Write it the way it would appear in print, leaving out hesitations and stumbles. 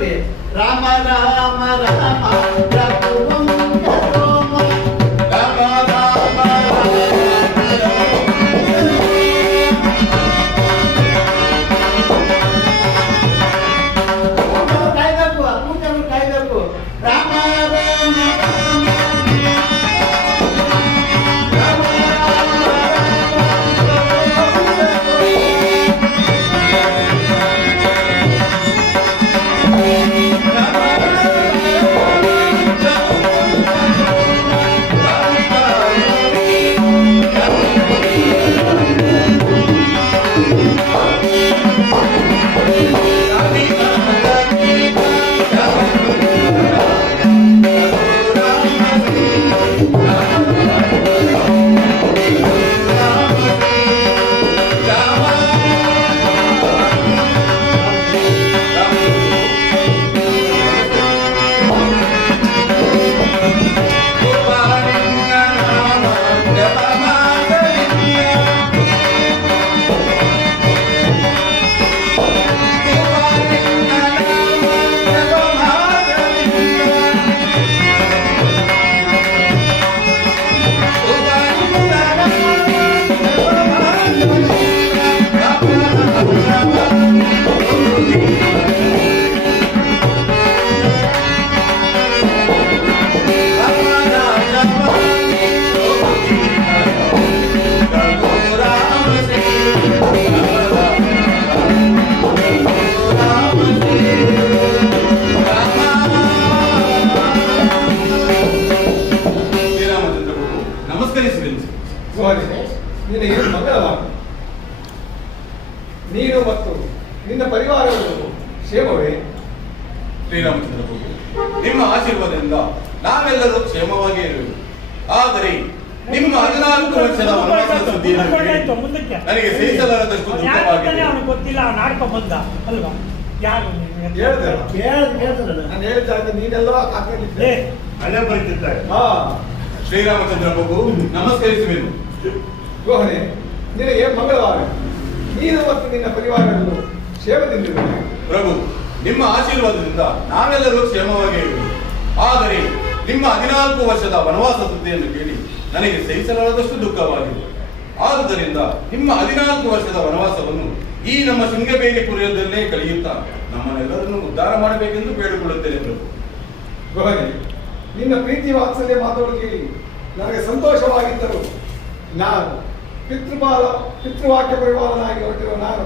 ನೋಡಿ ರಾಮ ರಾಮ ರಾಮ ರಘುವಂಶ ಸೋಮ ರಾಮ ರಾಮ ಕಾಯ್ಬೇಕು ಕೂತರು ಕಾಯ್ಬೇಕು ರಾಮ ನಿನಗೆ ಮಂಗಳವಾಗಲಿ. ನೀನು ಮತ್ತು ನಿನ್ನ ಪರಿವಾರಗಳು ಕ್ಷೇಮವೇ? ಶ್ರೀರಾಮಚಂದ್ರ ಪ್ರಭು, ನಿಮ್ಮ ಆಶೀರ್ವಾದದಿಂದ ನಾವೆಲ್ಲರೂ ಕ್ಷೇಮವಾಗಿ ಇರುವುದು. ಆದರೆ ನಿಮ್ಮ 14 ವರ್ಷದ ವನವಾಸದ ಸುದ್ದಿಯನ್ನು ನನಗೆ ಸಹಿಸಲಾರದಷ್ಟು ದುಃಖವಾಗಿದೆ. ಗೊತ್ತಿಲ್ಲ ನಾಟಕ ಬಂದ ಅಲ್ವಾ? ಯಾರು ನಾನು ಹೇಳಿದಾಗ ನೀನೆಲ್ಲ ಅಲ್ಲೇ ಬರೀತಿದ್ದಾರೆ. ಶ್ರೀರಾಮಚಂದ್ರ ಪ್ರಭು, ನಮಸ್ಕರಿಸುವೆನು. ಗೋಹನೆ, ನಿನಗೆ ಮಂಗಳವಾರ. ನೀನು ಮತ್ತು ನಿನ್ನ ಪರಿವಾರಗಳು ಕ್ಷೇಮದಿಂದಿರುವೆ. ಪ್ರಭು, ನಿಮ್ಮ ಆಶೀರ್ವಾದದಿಂದ ನಾವೆಲ್ಲರೂ ಕ್ಷೇಮವಾಗಿ ಇರುವುದು. ಆದರೆ ನಿಮ್ಮ 14 ವರ್ಷದ ವನವಾಸ ಸುದ್ದಿಯನ್ನು ಕೇಳಿ ನನಗೆ ಸಹಿಸಲಾರದಷ್ಟು ದುಃಖವಾಗಿದೆ. ಆದುದರಿಂದ ನಿಮ್ಮ 14 ವರ್ಷದ ವನವಾಸವನ್ನು ಈ ನಮ್ಮ ಶೃಂಗಬೇರಿಪುರದಲ್ಲೇ ಕಳೆಯುತ್ತಾ ನಮ್ಮನ್ನೆಲ್ಲರನ್ನು ಉದ್ಧಾರ ಮಾಡಬೇಕೆಂದು ಬೇಡಿಕೊಳ್ಳುತ್ತೇನೆ ಪ್ರಭು. ಗೋಹನೆ, ನಿನ್ನ ಪ್ರೀತಿ ವಾತ್ಸಲ್ಯ ಮಾತುಗಳು ಕೇಳಿ ನನಗೆ ಸಂತೋಷವಾಗಿದ್ದರು. ನಾನು ಪಿತೃವಾಕ್ಯ ಪರಿಪಾಲನಾಗಿ ಹೊರಟಿರುವ ನಾನು